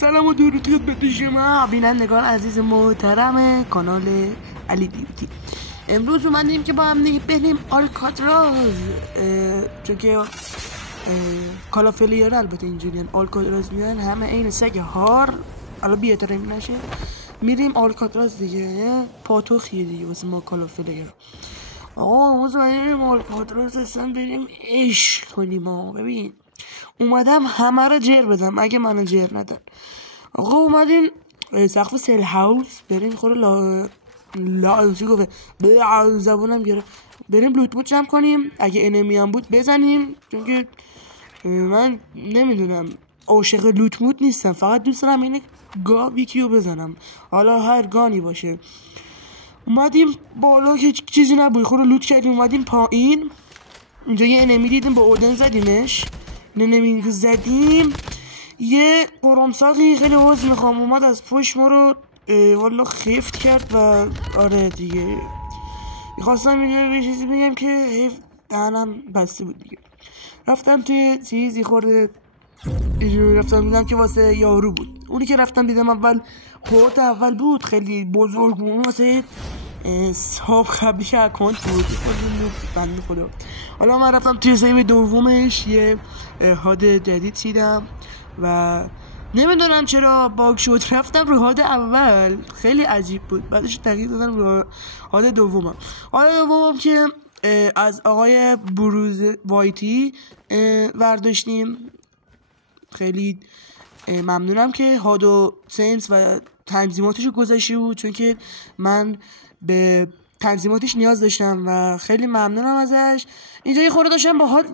سلام و درود به شما بینندگان عزیز محترم کانال علی بیوتی. امروز اومدیم که با هم دیگه بریم آلکاتراز، چون که کالافلیر البته اینجوریان آلکاتراز میان همه این سگ هار. حالا بی‌احترامی نشه، میریم آلکاتراز دیگه، پاتوخیه دیگه واسه ما کالافلیر. آقا امروز بریم آلکاتراز اصلا بریم عشق کنیم. ببین اومدم همه رو جر بدم اگه منو جر ندن. آقا اومدیم سقف سل هاوس بریم خوره چی گفته زبونم گره، بریم لوت بود جمع کنیم، اگه انمی هم بود بزنیم، چون که من نمیدونم عاشق لوت بود نیستم، فقط دوست دارم اینه گاوی کیو بزنم، حالا هر گانی باشه. اومدیم بالا که چیزی نبود، خوره لوت کردیم، اومدیم پایین، اینجا یه انمی دیدیم با اودن زدیمش. انمی که زدیم یه قرمساقی خیلی عوض میخوام اومد از پشت ما رو والا خفت کرد و آره دیگه میخواستم یه چیزی بگم که حیف دهنم بسته بود دیگه. رفتم توی چیزی خورده، رفتم دیدم که واسه یارو بود، اونی که رفتم دیدم اول خورد اول بود، خیلی بزرگ بود، واسه صاحب قبلی اکانت بود بنده خدا. حالا من رفتم توی سیو دومش یه هاد جدید چیدم و نمیدونم چرا باگ شد، رفتم رو هاد اول خیلی عجیب بود، بعدش تغییر دادم رو هاد دومم. هاد دومم که از آقای بروز وایتی ورداشتیم، خیلی ممنونم که هادو سنس و تنظیماتشو گذاشته بود، چون که من به تنظیماتش نیاز داشتم و خیلی ممنونم ازش. اینجا یه خورده داشتم با هاد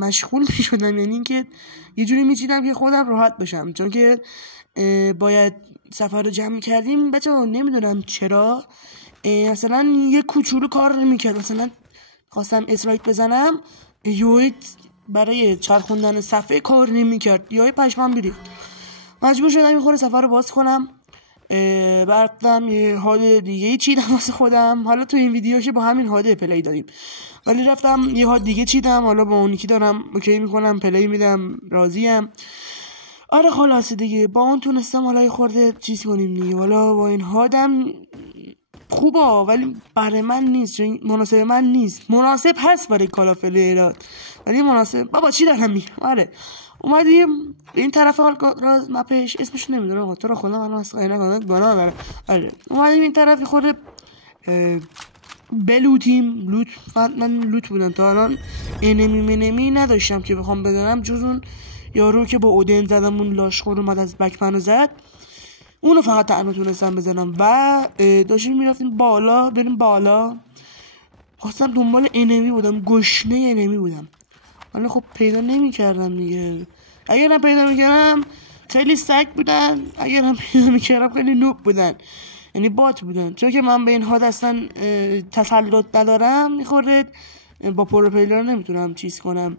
مشغول میشدم، یعنی اینکه یه جوری میچیدم که خودم راحت باشم، چون که باید سفر رو جمع کردیم بچه‌ها. نمیدونم چرا مثلا یه کوچولو کار نمیکرد، مثلا خواستم اسرایت بزنم یویت برای چرخوندن صفحه کار نمیکرد، یای پشمام بیریخت، مجبور شدم این خورده سفر رو باز کنم. برفتم یه هاد دیگه چیدم واسه خودم، حالا تو این ویدیوش با همین هاده پلی داریم، ولی رفتم یه هاد دیگه چیدم، حالا با اونی که دارم اوکی میکنم، پلی میدم، راضیم. آره خلاصه دیگه با اون تونستم حالا یه خورده چیز کنیم دیگه. حالا با این هادم خوبه ولی برای من نیست، چون مناسب من نیست. مناسب هست برای کالافلیرات ولی مناسب بابا چی دارم میگم. آره اومدیم این طرف آلکاتراز، مپش اسمش نمیدونم آقا، تو رو خدا من اسخای نکنم گناه داره. آره اومدیم این طرف خورده بلوتیم، لوت من لوت بودم تا الان، انمی نداشتم که بخوام بدونم جز اون یارو که با اودن زدم، اون لاشخور اومد از بکمنو زد، اونو فقط تنها تونستم بزنم و داشتیم میرفتیم بالا، بریم بالا، خواستم دنبال انمی بودم، گشنه انمی بودم، حالا خب پیدا نمی کردم دیگه. اگرم پیدا میکردم خیلی سگ بودن، اگرم پیدا میکردم خیلی نوب بودن، یعنی بات بودن، چون که من به این ها دستن تسلط ندارم، میخورد با پروپیلر نمیتونم چیز کنم.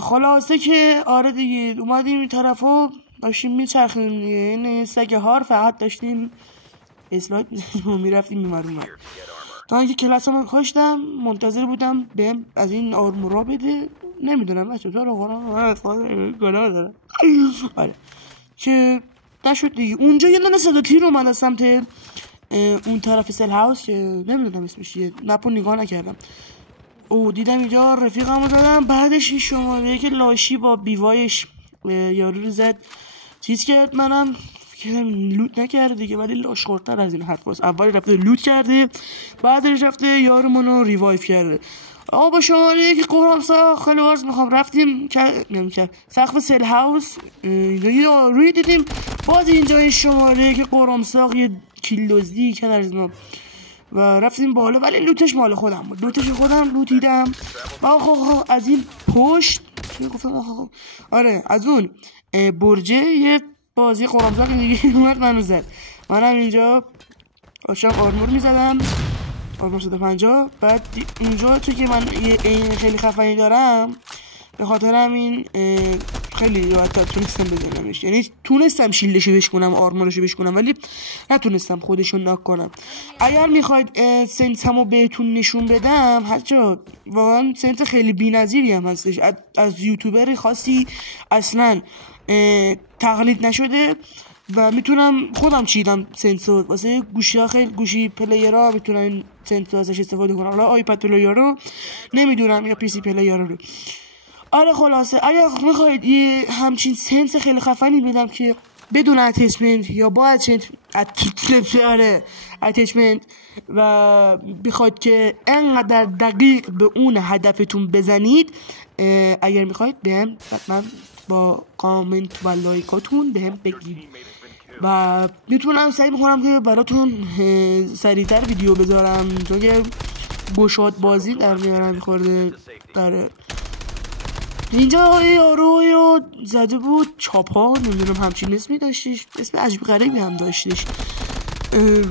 خلاصه که آره دیگه اومدیم این طرف ها داشتیم میچرخیم دیگه، این سگ هار فقط داشتیم اسلاید میزنیم و میرفتیم میماریم تا اینکه کلاس رو کاشتم، منتظر بودم بهم از این آرمورا بده، نمیدونم بچه تو رو قرآن گناه دارم. آره که نشد دیگه. اونجا یه دونه صدا تیر اومد از سمت اون طرف سل هاوس که نمیدونم اسمش چیه، نپو نگاه نکردم، او دیدم اینجا رفیقمو زدم، بعدش این شماره که لاشی با بیوایش یارو رو زد چیز کرد، منم لوت نکرده دیگه، ولی لاشخورتر از این حرف باست، اولی رفته لوت کرده بعدش رفته یارمونو ریوایف کرده. آقا با شماره که قرامساق خیلی عرض میخوام رفتیم سقف سل هاوس، اینجا روی دیدیم باز اینجا شماره که قرامساق یه کیل دزدی کرد از ما و رفتیم بالا، ولی لوتش مال خودم بود، لوتش خودم لوتیدم و آقا از این پشت چی گفتم آقا، آره از اون برجه یه بازی قرامساق دیگه اومد منو زد، منم اینجا عاشق آرمور میزدم، آرمور 150. بعد اینجا تو که من یه این خیلی خفنی دارم، به خاطر همین خیلی راحت تونستم بزنمش، یعنی تونستم شیلدشو بشکنم، آرمورشو بشکنم، ولی نتونستم خودشو ناک کنم. اگر میخواید سنسمو بهتون نشون بدم، هرچه واقعا سنس خیلی بی‌نظیری هم هستش، از یوتیوبر خاصی اصلا تقلید نشده و میتونم خودم چیدم سنسور واسه گوشی‌ها، خیلی گوشی پلیرها میتونن این سنسور ازش استفاده کنن. حالا آیپد پلیر رو نمیدونم یا پی سی پلیر رو. آره خلاصه اگر میخواید یه همچین سنس خیلی خفنی بدم که بدون اتچمنت یا با اتچمنت و بخواید که انقدر دقیق به اون هدفتون بزنید، اگر میخواید بهم حتما با کامنت و لایکاتون بهم بگید و میتونم سعی میکنم که براتون سریعتر ویدیو بذارم، چون که گشاد بازی در میارم میخورده. در اینجا یاروی رو زده بود چاپا، نمیدونم همچین اسمی داشتیش، اسم عجیب غریبی هم داشتیش.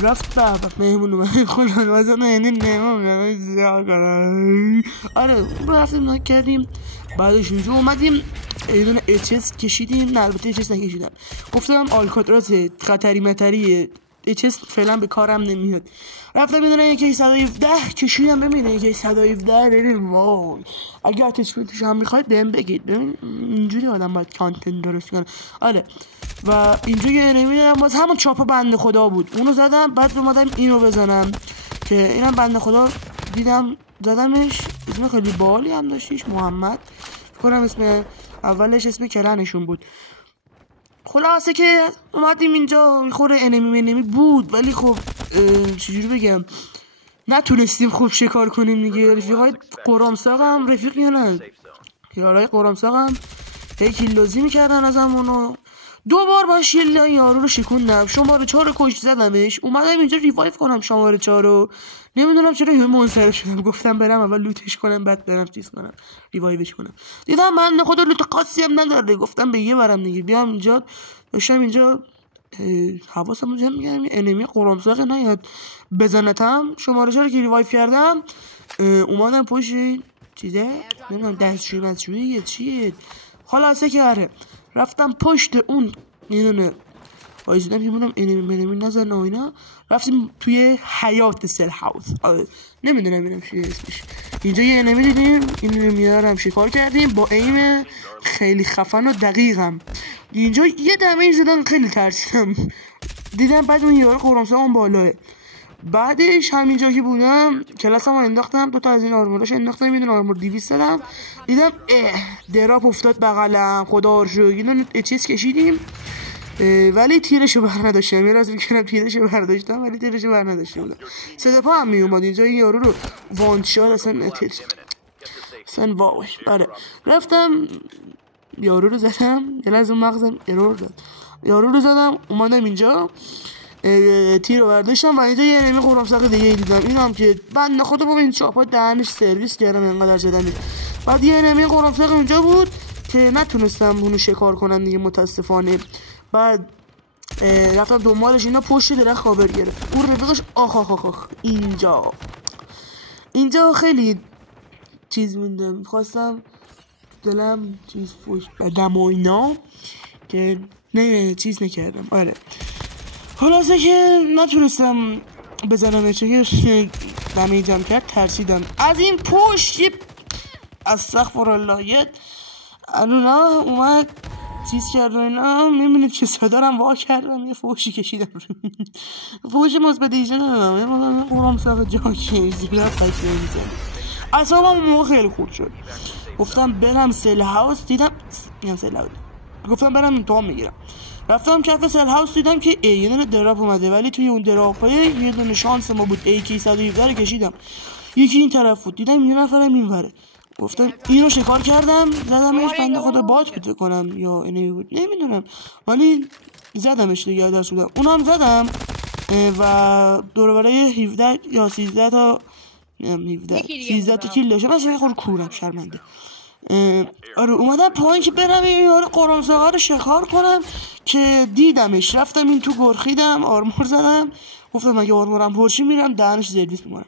رفت به مهمون اومد خودان وزن اینه نمیم زیاد کنم. آره رفتیم نکردیم، بعدش اینجا اومدیم یه دونه اچس کشیدیم. نه البته اچس نکشیدم، گفتم آلکاتراز خطری متریه، اچس فعلا به کارم نمیاد. رفتم یه دونه یکی 117 کشیدم. ببینه یکی 117 بریم وای، اگه اتچمنتش هم میخواید بهم بگید. ببین اینجوری آدم باید کانتنت درست کنه. آره و اینجا یه نمیدونم باز همون چاپ بنده خدا بود، اونو زدم. بعد اومدم اینو بزنم که اینم بنده خدا دیدم زدمش. اسم خیلی بالی هم داشتیش، محمد کنم اسم اولش، اسم کلنشون بود. خلاصه که اومدیم اینجا میخوره انمی بود، ولی خب چجوری بگم نتونستیم خوب شکار کنیم دیگه. رفیقای قرامساق هم رفیق یا نه، یارای قرامساق هم هی کیلوزی میکردن از همونو. 2 بار باش یه یارو رو شکوندم، شماره 4 رو کشت زدمش. اومدم اینجا ریوایو کنم شماره 4 رو، نمیدونم چرا یه منصرف شدم، گفتم برم اول لوتش کنم بعد برم چیز کنم ریوایوش کنم. دیدم من خدا لوت خاصی هم نداره، گفتم به یه برم دیگه بیام اینجا. داشتم اینجا حواسم رو جمع می‌کردم انمی قرامساق نیاد بزنتم. شماره 4 رو که ریوایو کردم اومدم پشت چیزه نمیدونم دستشویی یه چیه. خلاصه که آره رفتم پشت اون میدونه وایسیدم که بودم انمی نزن و اینا. رفتیم توی حیات سل هاوس، نمیدونم چیه اسمش. اینجا یه انمی دیدیم، این انمی‌ها شکار کردیم با ایم خیلی خفن و دقیقم. اینجا یه دمیج زدن خیلی ترسیدم، دیدم بعد اون یارو قرامساق اون بالاه. بعدش همینجا که بودم کلاسم رو انداختم، 2 تا از این آرموراش انداختم، یه دونه آرمور 200 دادم. دیدم دراپ افتاد بغلم، خدا رو شکر یه دونه اچس کشیدیم ولی تیرشو بر نداشتم. یه راست میکنم تیرشو برداشتم ولی تیرشو بر نداشته بودم. صدپا هم میومد اینجا این یارو رو وان شات اصلا واو. آره رفتم یارو رو زدم، یه لحظه مغزم ارور داد، یارو رو زدم اومدم اینجا تیر رو برداشتم و اینجا یه انمی قرامساق دیگه دیدم. اینو هم که بنده خدا با این چاپا دهنش سرویس کردم انقدر زدمش. بعد یه انمی قرامساق اونجا بود که نتونستم اونو شکار کنم دیگه متاسفانه. بعد رفتم دنبالش، اینا پشت درخت کاور گرفت. اون رفیقش آخ اینجا خیلی چیز موندم، خواستم دلم چیز فوش بدم و اینا که نه چیز نکردم. آره خلاصه که نتونستم بزنم، چون که دمیجم کرد ترسیدم از این پشت. استغفرالله یه انا اومد چیز کرد و اینا، میبینید که صدارم وا کردم یه فوشی کشیدم فوش مثبتیشن دادم قرامساق جاکی زیرا قشنگ می‌زنه. اصابم اون موقع خیلی خورد شد، گفتم برم سل هاوس. دیدم گفتم برم امتحان میگیرم. رفتم کف سل هاوس دیدم که یه دونه دراپ اومده، ولی توی اون دراپه یه دونه شانس ما بود AK 117 رو کشیدم. یکی این طرف بود، دیدم یه نفرم اینوره، گفتم اینو شکار کردم زدمش. بنده خدا بات بود کنم یا اینی بود نمیدونم، ولی زدمش دیگه در صورت اونم زدم و دور برای 17 یا 13 تا 13 تا کیل داشتم. من خود کورم شرمنده. آره اومدم پایین که برم یه قرامساق رو شکار کنم که دیدمش. رفتم این تو گرخیدم، آرمور زدم، گفتم اگه آرمورم پرشی میرم دهنش زردیس میمونم.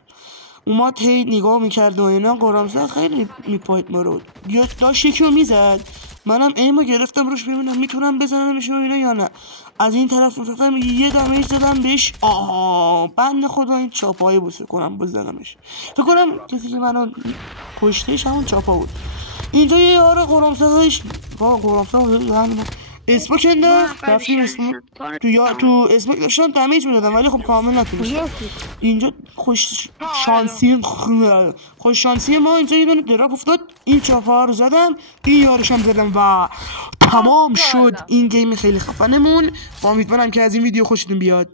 اومد هی نگاه میکرد و اینا، قرامساق خیلی میپایید ما رو، داشت یکی رو میزد، منم ایمو گرفتم روش ببینم میتونم بزنمش و اینا یا نه. از این طرف رفتم یه دمیج زدم بهش، بنده خدا این چاپایی بوسه کنم بزنمش. فکر کنم کسی که منو کشتهش همون چاپا بود. اینجا یه یاره قرامساقش قرامساق اسموک انداخت رفتیم اسموک تو اسموک داشتن دمیج میدادن ولی خب کامل نتونست. اینجا خوش شانسی ما اینجا یه دونه دراپ افتاد، این چاپا رو زدم، این یارش هم زدم و تمام شد این گیم خیلی خفنمون. امیدوارم که از این ویدیو خوشتون بیاد.